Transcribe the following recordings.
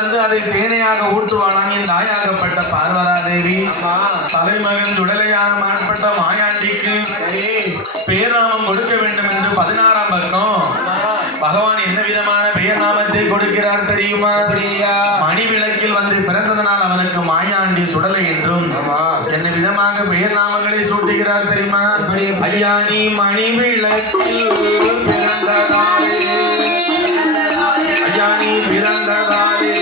வந்து அதை சேனையாக ஊற்றுவாளாம் என் தாயாகப்பட்ட பார்வதா தேவி. தலைமகன் சுடலையான மாற்பட்ட மாயாண்டிக்கு பேர்நாமம் கொடுக்க வேண்டும் என்று 16ஆம் பக்கம் பகவான் என்ன விதமான பெயர் நாமத்தை கொடுக்கிறார் தெரியுமா? மணி விளக்கில் வந்து பிறந்ததனால் அவனுக்கு மாயாண்டி சுடலை என்றும் என்ன விதமாக பெயர் நாமங்களை சூட்டுகிறார் தெரியுமா? ஐயா நீ மணி விளக்கில் பிறந்ததாலே, ஐயா நீ பிறந்ததாலே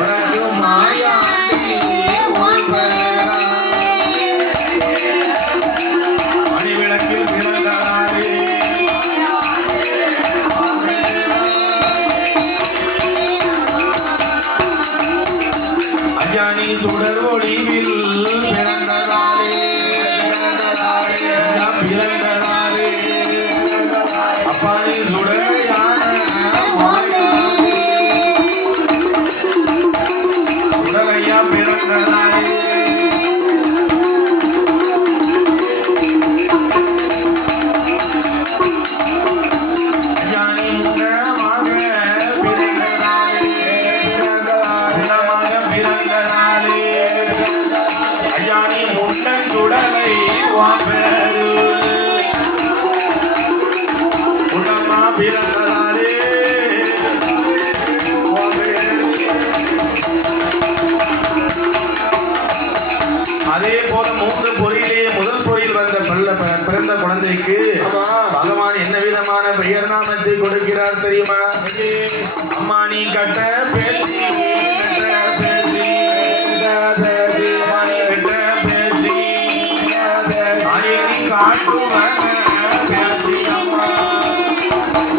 உனக்கு மாயாண்டி மணி விளக்கில் பிறந்ததாலே. ஐயா நீ சுடர் ஒளிவில் பிறந்ததாலே, பிறந்ததாலே அப்பா நீ சுடலையான சுடலையா பிறந்ததாலே. ஐயா நீ முன்னமாக பிறந்ததாலே, முன்னமாக பிறந்ததாலே ஐயா நீ முன்னன் சுடலை வாப்பேரு முன்னம்மா பிறந்ததாலே. அதே போல 3 பொறியிலே முதல் பொறியில் வந்த பிறந்த குழந்தைக்கு பகவான் என்ன விதமான பெயர் நாமத்தை கொடுக்கிறார் தெரியுமா? அம்மா நீ கட்ட பேசி, கட்ட பேசி, அம்மா நீ கட்ட பேசி, நீ காட்டுவ